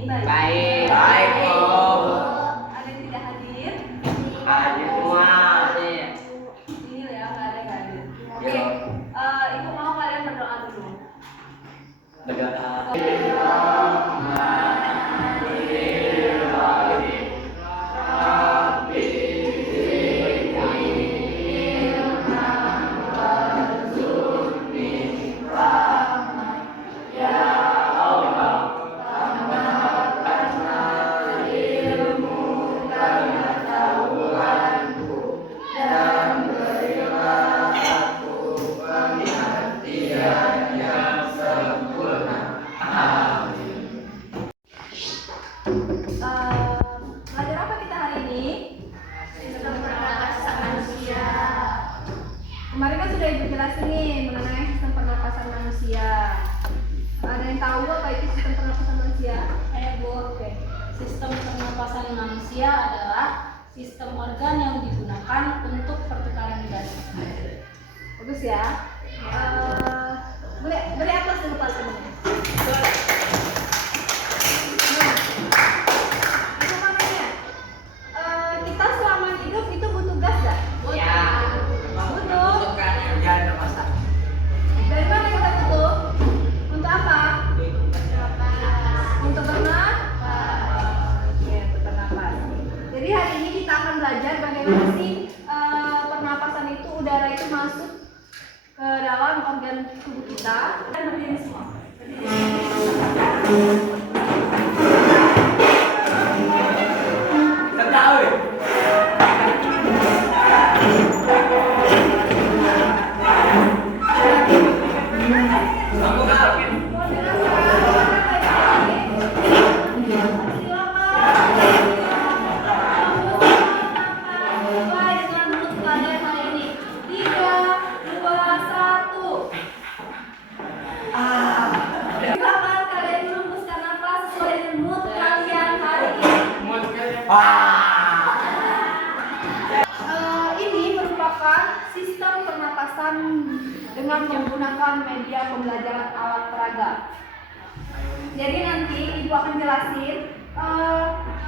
Baik. Baik. Baik, Om. Ada yang tidak hadir? Hadir semua. Nih. Ini ya, nggak ada yang hadir. Oke. Ya. Ibu mau kalian berdoa dulu. Berdoa. Belajar apa kita hari ini? Sistem pernapasan manusia. Kemarin kan sudah ibu jelasin nih mengenai sistem pernapasan manusia. Ada yang tahu apa itu sistem pernapasan manusia? Bu, oke. Sistem pernapasan manusia adalah sistem organ yang digunakan untuk pertukaran gas. Bagus ya. Beri aplaus dulu Pak teman. Nah, itu namanya. Kita selama hidup itu butuh gas nggak? Ya. Butuh. Ya, ada masak. Dari mana kita butuh? Untuk apa? Untuk bernapas. Oke, untuk bernapas. Jadi hari ini kita akan belajar bagaimana sih pernapasan itu, udara itu masuk ke dalam organ tubuh kita. Dan berdiri semua. Ketahui. Kamu ngapain? Ini merupakan sistem pernapasan dengan menggunakan media pembelajaran alat peraga. Jadi nanti ibu akan jelasin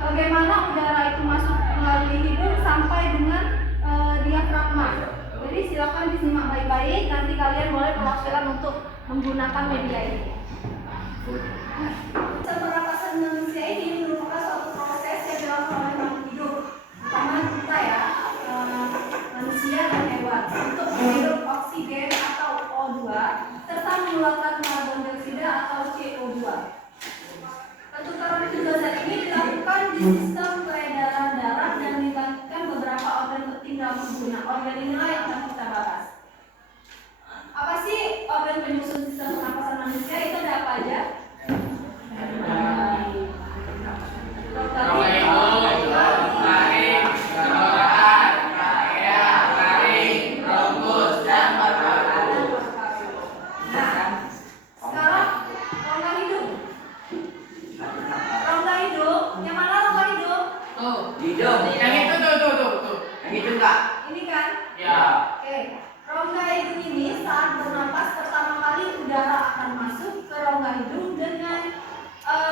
bagaimana udara itu masuk melalui hidung sampai dengan diafragma. Jadi silakan disimak baik-baik. Nanti kalian boleh perwakilan untuk menggunakan media ini. Sistem pernapasan manusia ini merupakan suatu proses yang dilakukan oleh makhluk hidup, terutama kita ya, manusia dan hewan, untuk menghirup oksigen atau O2 serta mengeluarkan karbon dioksida atau CO2. Pertukaran gas ini dilakukan di sistem peredaran darah dan melibatkan beberapa organ penting dalam tubuh. Organ inilah yang akan kita bahas. Apa sih organ penyusun sistem pernapasan manusia? Itu ada apa aja? Hidung. Yang itu tuh. Yang itu enggak? Ini kan? Ya. Oke. Rongga hidung ini saat bernapas pertama kali udara akan masuk ke rongga hidung dengan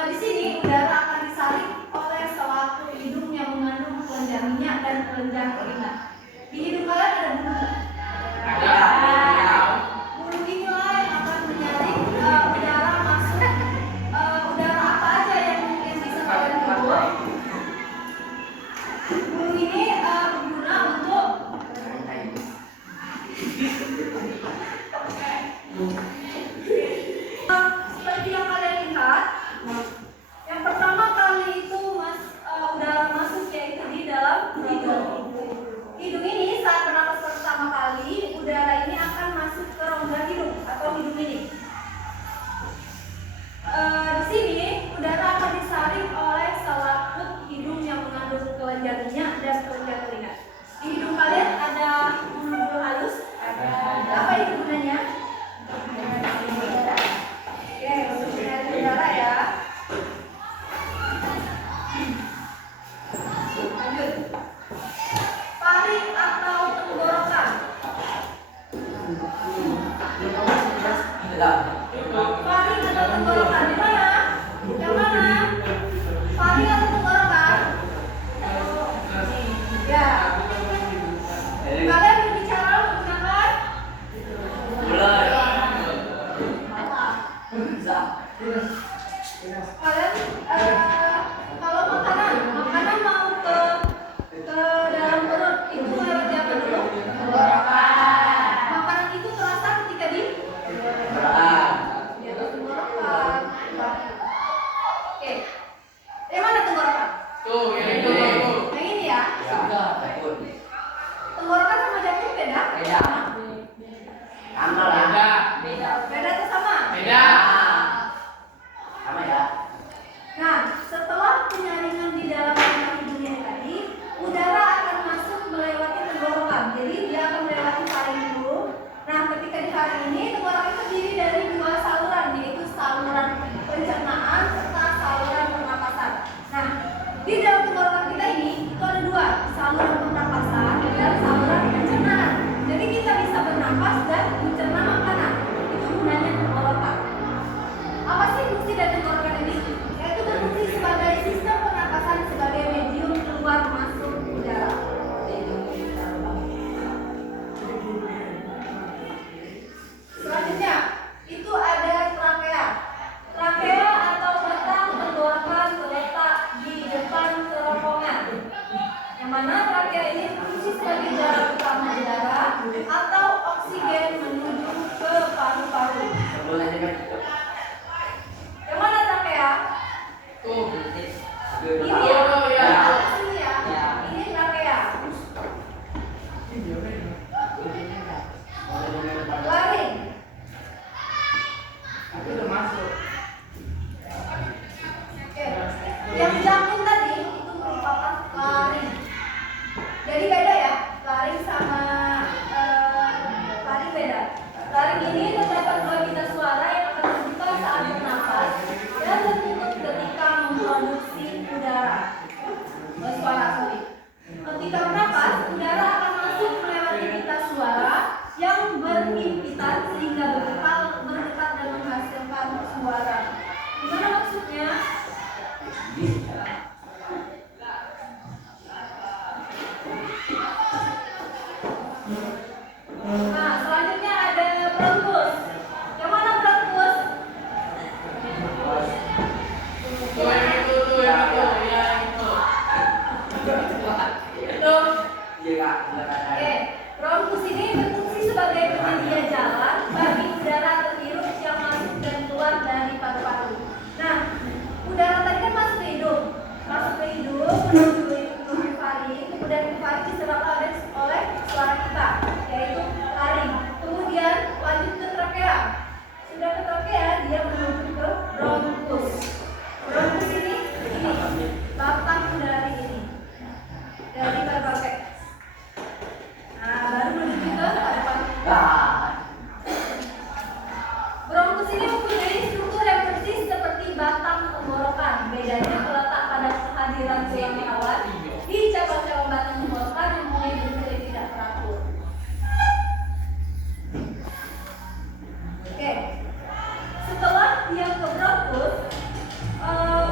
di sini udara akan disaring oleh suatu hidung yang mengandung kelenjar minyak dan kelenjar keringat. Di hidung kalian ada bulu nggak? Ada. Bulu inilah yang akan menyaring udara masuk. Udara apa aja yang bisa kalian hirup? Bulu ini berguna untuk kalau makanan mau ke dalam perut itu lewat apa dulu? Tenggorokan. Makanan itu terasa ketika di atas tenggorokan. Oke. Yang mana tenggorokan? Tuh, yang itu. Yang ini ya. Tenggorokan sama jantung beda? Beda. Sama lah. Beda atau sama? Beda. Nah, setelah penyaringan di dalam saluran hidungnya tadi, udara akan masuk melewati tenggorokan. Jadi dia akan melewati faring dulu. Nah, ketika di faring ini, tenggorokan terdiri dari dua saluran, yaitu saluran pencernaan serta saluran pernapasan. Nah, di dalam tenggorokan kita ini itu ada dua, saluran pernapasan dan saluran pencernaan. Jadi kita bisa bernapas dan mencerna makanan. Itu gunanya tenggorokan. Apa sih fungsi dari tenggorokan ini? Yaitu berfungsi sebagai sistem pernapasan sebagai medium keluar masuk udara. Selanjutnya itu ada trakea. Trakea atau batang tenggorokan terletak di depan kerongkongan. Yang mana trakea ini berfungsi sebagai jalan utama udara atau oksigen menuju ke paru-paru. Yang mana trakea? Tuh. Ini ya. Oh, ya. Sini ya. Ini trakea. Laring. Itu udah masuk. Oke. Yang jantung tadi itu merupakan laring. Jadi beda ya. Laring sama laring beda. Laring ini terdapat dua pita suara yang akan terbuka saat bernafas dan tertutup ketika memproduksi udara. Suara, sorry. Ketika bernafas, udara akan masuk melewati pita suara yang berhimpitan sehingga berdekat dan menghasilkan suara. Gimana maksudnya? Nah, selanjutnya ada bronkus. Yang mana bronkus? Tuh, yang itu, tuh, yang itu, yang itu. Itu. Oke, bronkus ini berfungsi sebagai penyedia jalan bagi udara terhirup yang masuk dan keluar dari paru-paru. Nah, udara tadi kan masuk ke hidung, menuju faring, kemudian faring diserap oleh suara kita, yaitu laring. Kemudian lanjut ke trakea. Sudah ke trakea, dia menuju ke bronkus. Bronkus ini batang dari ini, dari paru-paru. Nah, baru menuju ke paru-paru. Bronkus ini mempunyai struktur yang persis seperti batang tenggorokan. Bedanya terletak pada kehadiran tulang hewan di cabang-cabang batang tenggorokan yang mempunyai bentuk yang tidak teratur. Oke, setelah dia ke bronkus,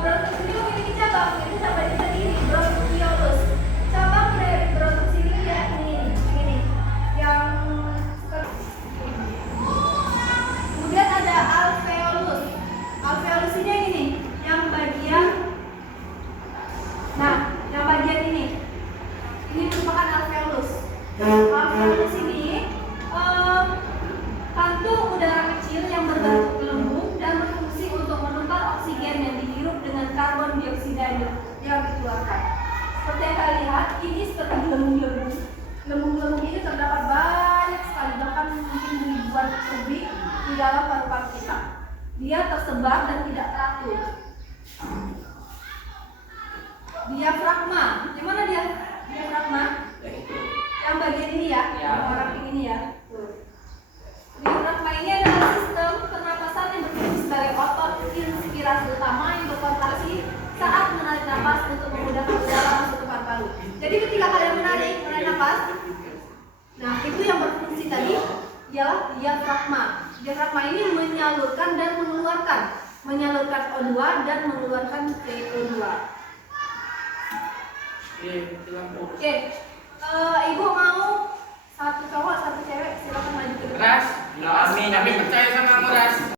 bronkus ini memiliki cabang. Itu cabangnya sendiri, bronkiolus. Cabang dari bronkus ini ya ini, yang kemudian ada alveolus. Alveolus ini yang ini, yang bagian, nah, yang bagian ini merupakan alveolus. Alveolus ini kantung udara kecil yang berbentuk gelembung dan berfungsi untuk menukar oksigen yang dihirup dengan karbon dioksida yang dikeluarkan. Seperti yang kalian lihat, ini seperti gelembung-gelembung. Gelembung-gelembung ini terdapat banyak sekali, bahkan mungkin ribuan lebih di dalam paru-paru kita. Dia tersebar dan tidak teratur. Diafragma, yang mana dia? Diafragma? Yang bagian ini ya, yang orang ini ya. Tuh. Diafragma ini adalah sistem pernapasan yang berfungsi sebagai otot inspirasi utama yang berkontraksi saat menarik napas untuk memudahkan udara masuk ke paru-paru. Jadi ketika kalian menarik napas, nah itu yang berfungsi tadi ialah diafragma. Diafragma ini menyalurkan dan menyalurkan O2 dan mengeluarkan CO2. Oke, ibu mau satu cowok satu cewek, silakan maju ke depan. Ras, kami percaya sama kamu, Ras.